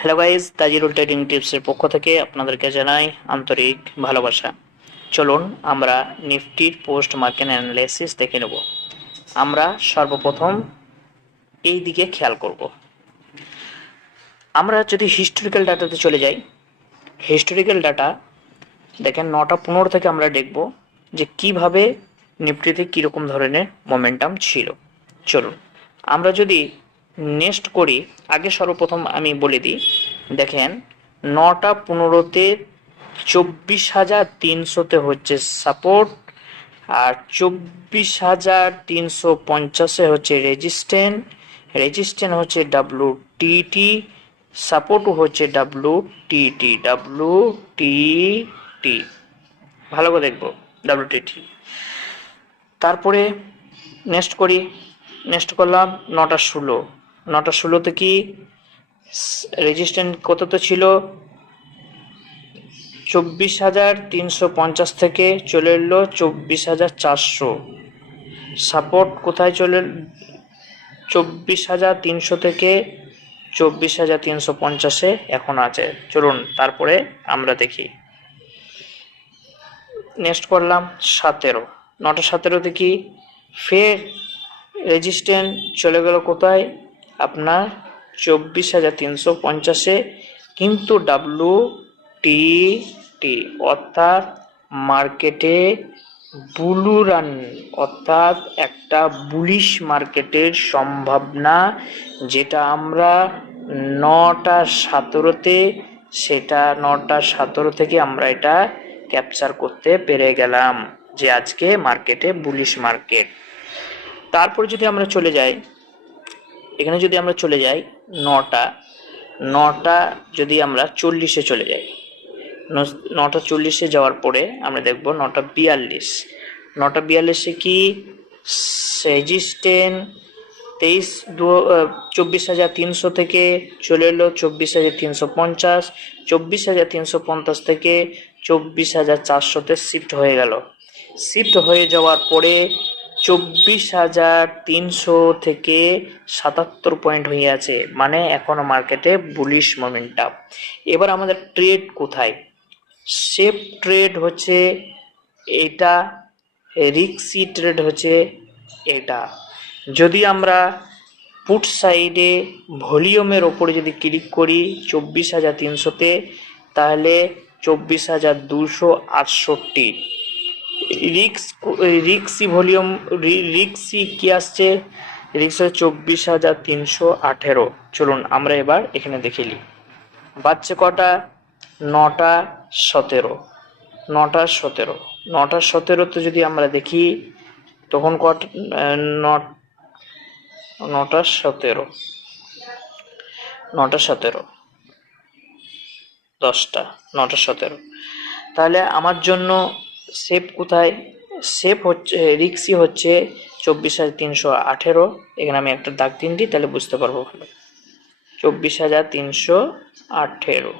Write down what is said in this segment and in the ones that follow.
Hello guys Tajirul trading টিপসের পক্ষ থেকে আপনাদেরকে জানাই আন্তরিক ভালোবাসা। চলুন আমরা নিফটির পোস্ট মার্কেট অ্যানালাইসিস দেখে নেব। আমরা সর্বপ্রথম এই দিকে খেয়াল করব। আমরা যদি হিস্টোরিক্যাল ডাটাতে চলে যাই হিস্টোরিক্যাল ডাটা দেখেন নটা পনেরো থেকে আমরা দেখব যে কীভাবে নিফটিতে কীরকম ধরনের মোমেন্টাম ছিল। চলুন, আমরা যদি নেক্সট করি, আগে সর্বপ্রথম আমি বলে দিই, দেখেন, নটা পনেরোতে চব্বিশ হাজার তিনশোতে হচ্ছে সাপোর্ট আর চব্বিশ হাজার তিনশো পঞ্চাশে হচ্ছে রেজিস্ট্যান্ট রেজিস্ট্যান্ট হচ্ছে ডাব্লু টিটি সাপোর্টও হচ্ছে ডাব্লু টিটি ডাব্লু টি ভালো করে দেখব ডাব্লু টিটি তারপরে নেক্সট করি নেক্সট করলাম নটা ষোলো। নটা ষোলোতে কি রেজিস্ট্যান্ট কততে ছিল? চব্বিশ হাজার তিনশো পঞ্চাশ থেকে চলে এলো চব্বিশ হাজার চারশো। সাপোর্ট কোথায় চলে চব্বিশ হাজার তিনশো থেকে চব্বিশ হাজার তিনশো পঞ্চাশে এখন আছে। চলুন, তারপরে আমরা দেখি। নেক্সট করলাম সতেরো। নটা সতেরোতে কি ফের রেজিস্ট্যান্ট চলে গেল কোথায়? আপনার চব্বিশ হাজার তিনশো পঞ্চাশে কিন্তু ডাব্লু টি টি অর্থাৎ মার্কেটে বুলু রান, অর্থাৎ একটা বুলিশ মার্কেটের সম্ভাবনা যেটা আমরা নটা সতেরোতে, সেটা নটা সতেরো থেকে আমরা এটা ক্যাপচার করতে পেরে গেলাম যে আজকে মার্কেটে বুলিশ মার্কেট। তারপর যদি আমরা চলে যাই এখানে যদি আমরা চলে যাই, নটা নটা যদি আমরা চল্লিশে চলে যাই নটা চল্লিশে যাওয়ার পরে আমরা দেখব নটা বিয়াল্লিশ। নটা বিয়াল্লিশে কি? সেজিস্টেন তেইশ দু চব্বিশ হাজার তিনশো থেকে চলে এলো চব্বিশ হাজার তিনশো পঞ্চাশ, চব্বিশ হাজার তিনশো পঞ্চাশ থেকে চব্বিশ হাজার চারশোতে শিফট হয়ে গেল। শিফট হয়ে যাওয়ার পরে চব্বিশ হাজার তিনশো থেকে সাতাত্তর পয়েন্ট হয়ে আছে মানে এখনও মার্কেটে বুলিশ মোমেন্টাম এবার আমাদের ট্রেড কোথায়? সেফ ট্রেড হচ্ছে এটা রিক্সি ট্রেড হচ্ছে এটা। যদি আমরা পুট সাইডে ভলিউমের ওপরে যদি ক্লিক করি চব্বিশ হাজার তিনশোতে, তাহলে চব্বিশ হাজার দুশো আটষট্টি। রিক্স রিক্সি ভলিউম রিক্সি কি আসছে? রিক্স চব্বিশ হাজার তিনশো আঠেরো। চলুন আমরা এবার এখানে দেখে নিই। বাচ্চা কটা? নটা সতেরো। নটা সতেরো। নটা সতেরোতে যদি আমরা দেখি, তখন কট নটা সতেরো। নটা সতেরো। দশটা। নটা সতেরো। তাহলে আমার জন্য সেফ কোথায়? সেফ হচ্ছে রিক্সি হচ্ছে চব্বিশ হাজার তিনশো আঠেরো। এখানে আমি একটা দাগ দিন দিই তাহলে বুঝতে পারব ভালো। চব্বিশ হাজার তিনশো আঠেরো।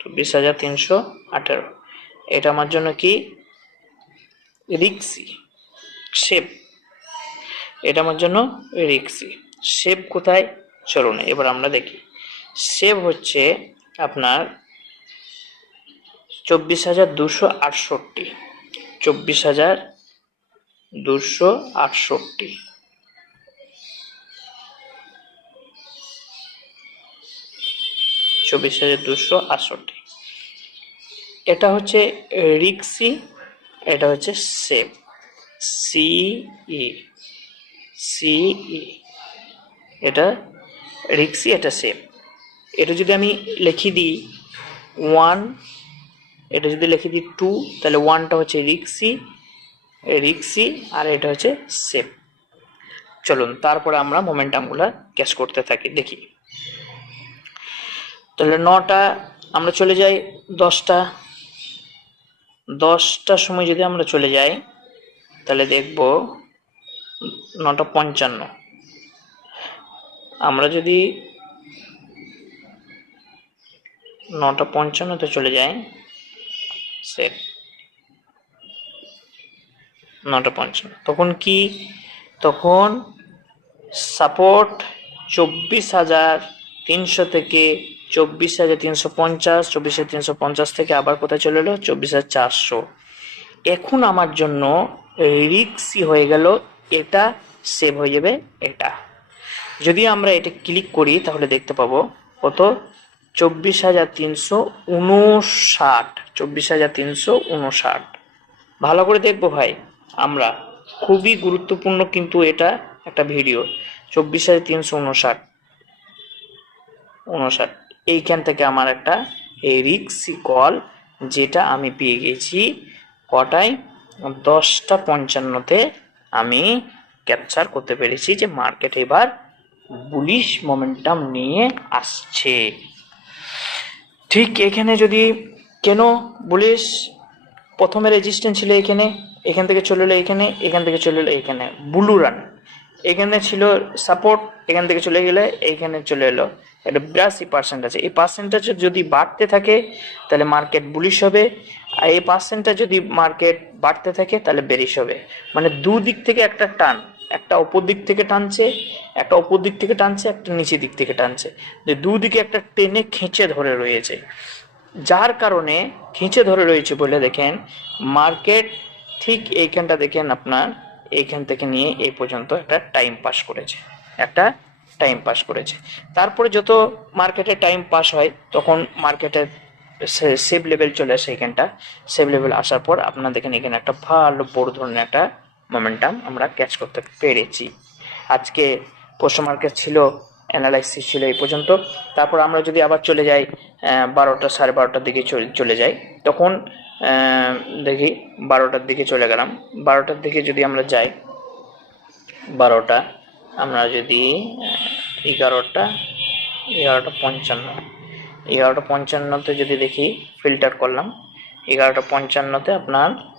চব্বিশ হাজার তিনশো আঠেরো। এটা আমার জন্য কি? রিক্সি শেপ এটা আমার জন্য রিক্সি শেপ কোথায়? চলুন, এবার আমরা দেখি। শেপ হচ্ছে আপনার চব্বিশ হাজার দুশো আটষট্টি। চব্বিশ হাজার দুশো আটষট্টি। চব্বিশ হাজার দুশো আটষট্টি। এটা হচ্ছে রিক্সি, এটা হচ্ছে সেভ সিই সিই এটা রিক্সি, এটা সেভ এটা যদি আমি লিখে দিই ওয়ান এটা যদি লিখে দিই টু তাহলে ওয়ানটা হচ্ছে রিক্সি রিক্সি, আর এটা হচ্ছে সেভ চলুন, তারপরে আমরা মোমেন্টামগুলো ক্যাশ করতে থাকি, দেখি। তাহলে নটা, আমরা চলে যাই দশটা। দশটার সময় যদি আমরা চলে যাই, তাহলে দেখব নটা পঞ্চান্ন। আমরা যদি নটা পঞ্চান্নতে চলে যাই সেট নটা পঞ্চান্ন। তখন কি? তখন সাপোর্ট চব্বিশ হাজার তিনশো থেকে চব্বিশ হাজার তিনশো পঞ্চাশ, চব্বিশ হাজার তিনশো পঞ্চাশ থেকে আবার কোথায় চলে এলো? চব্বিশ হাজার চারশো। এখন আমার জন্য রিক্সি হয়ে গেল, এটা সেভ হয়ে যাবে এটা। যদি আমরা এটা ক্লিক করি, তাহলে দেখতে পাবো কত? চব্বিশ হাজার তিনশো উনষাট। চব্বিশ হাজার তিনশো উনষাট। ভালো করে দেখব ভাই, আমরা। খুবই গুরুত্বপূর্ণ কিন্তু এটা একটা ভিডিও চব্বিশ হাজার তিনশো উনষাট। উনষাট। এইখান থেকে আমার একটা রিক্সি কল, যেটা আমি পেয়ে গেছি কটায়? দশটা পঞ্চান্নতে আমি ক্যাপচার করতে পেরেছি যে মার্কেট এবার বুলিশ মোমেন্টাম নিয়ে আসছে। ঠিক এখানে যদি কেন বুলিশ প্রথমে রেজিস্ট্যান্স ছিল এখানে, এখান থেকে চলে এলো এখানে, এখান থেকে চলে এলো এখানে। ব্লু রান এখানে ছিল সাপোর্ট এখান থেকে চলে গেলে এইখানে চলে এলো। একটা বিরাশি পার্সেন্ট আছে এই পার্সেন্টেজ যদি বাড়তে থাকে, তাহলে মার্কেট বুলিশ হবে। আর এই পার্সেন্টটা যদি মার্কেট বাড়তে থাকে, তাহলে বেরিশ হবে। মানে দুদিক থেকে একটা টান। একটা অপর দিক থেকে টানছে, একটা অপর দিক থেকে টানছে, একটা নিচের দিক থেকে টানছে। যে দুদিকে একটা টেনে খেঁচে ধরে রয়েছে। যার কারণে খিঁচে ধরে রয়েছে বলে দেখেন, মার্কেট ঠিক এইখানটা দেখেন আপনার, এইখান থেকে নিয়ে এই পর্যন্ত একটা টাইম পাস করেছে। একটা টাইম পাস করেছে। তারপরে যত মার্কেটে টাইম পাস হয়, তখন মার্কেটের সেভ লেভেল চলে আসে এখানটা সেভ লেভেল আসার পর আপনার দেখেন এখানে একটা ভালো বড় ধরনের একটা মোমেন্টাম আমরা ক্যাচ করতে পেরেছি। আজকে পোস্ট মার্কেট ছিল অ্যানালাইসিস ছিল এই পর্যন্ত। তারপর আমরা যদি আবার চলে যাই বারোটা সাড়ে বারোটার দিকে চল- যাই, তখন দেখি বারোটার দিকে চলে গেলাম। বারোটার দিকে যদি আমরা যাই, বারোটা, আমরা যদি এগারোটা এগারোটা পঞ্চান্ন, এগারোটা পঞ্চান্নতে যদি দেখি ফিল্টার করলাম, এগারোটা পঞ্চান্নতে আপনার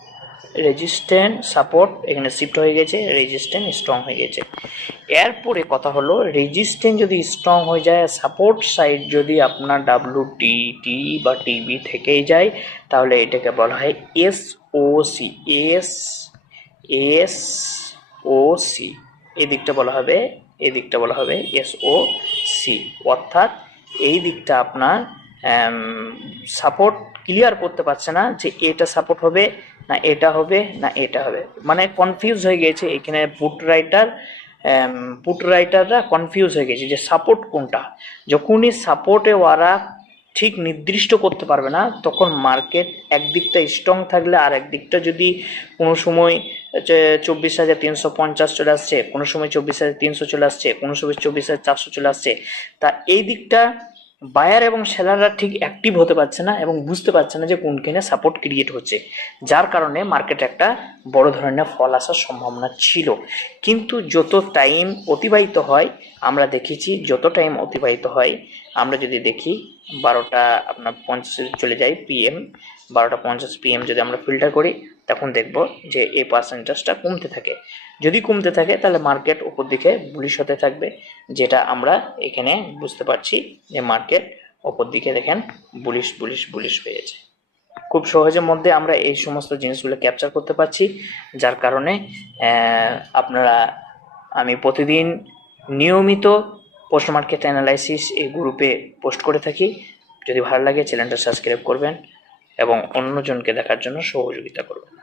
রেজিস্ট্যান্ট সাপোর্ট এখানে শিফট হয়ে গেছে রেজিস্ট্যান্ট স্ট্রং হয়ে গেছে। এরপরে কথা হলো রেজিস্ট্যান্ট যদি স্ট্রং হয়ে যায় সাপোর্ট সাইড যদি আপনার ডাব্লু টি টি বা টিবি থেকেই যায়, তাহলে এটাকে বলা হয় S O C S S O C এই দিকটা বলা হবে এই দিকটা বলা হবে এস ও সি অর্থাৎ এই দিকটা আপনার সাপোর্ট ক্লিয়ার করতে পারছে না যে এটা সাপোর্ট হবে না এটা হবে, না এটা হবে। মানে কনফিউজ হয়ে গেছে, এখানে পুট রাইটার পুট রাইটাররা কনফিউজ হয়ে গেছে যে সাপোর্ট কোনটা? যখনই সাপোর্টে ওরা ঠিক নির্দিষ্ট করতে পারবে না, তখন মার্কেট একদিকটা স্ট্রং থাকলে আর একদিকটা যদি কোনো সময় চব্বিশ হাজার তিনশো পঞ্চাশ চলে আসছে, কোনো সময় চব্বিশ হাজার তিনশো চলে আসছে, কোনো সময় চব্বিশ হাজার চারশো চলে আসছে, তা এই দিকটা বায়ার এবং সেলাররা ঠিক অ্যাক্টিভ হতে পারছে না এবং বুঝতে পারছে না যে কোনখানে সাপোর্ট ক্রিয়েট হচ্ছে। যার কারণে মার্কেটে একটা বড় ধরনের ফল আসার সম্ভাবনা ছিল। কিন্তু যত টাইম অতিবাহিত হয়, আমরা দেখেছি যত টাইম অতিবাহিত হয়, আমরা যদি দেখি বারোটা আপনার পঞ্চাশে চলে যাই পিএম বারোটা পঞ্চাশ পিএম যদি আমরা ফিল্টার করি, তখন দেখব যে এই পার্সেন্টেজটা কমতে থাকে। যদি কমতে থাকে, তাহলে মার্কেট উপর দিকে বুলিশ হতে থাকবে, যেটা আমরা এখানে বুঝতে পারছি যে মার্কেট ওপর দিকে দেখেন বুলিশ বুলিশ বুলিশ হয়েছে। খুব সহজের মধ্যে আমরা এই সমস্ত জিনিসগুলো ক্যাপচার করতে পারছি, যার কারণে আপনারা, আমি প্রতিদিন নিয়মিত পোস্ট মার্কেট অ্যানালাইসিস এই গ্রুপে পোস্ট করে থাকি। যদি ভালো লাগে চ্যানেলটা সাবস্ক্রাইব করবেন এবং অন্যজনকে দেখার জন্য সহযোগিতা করবেন।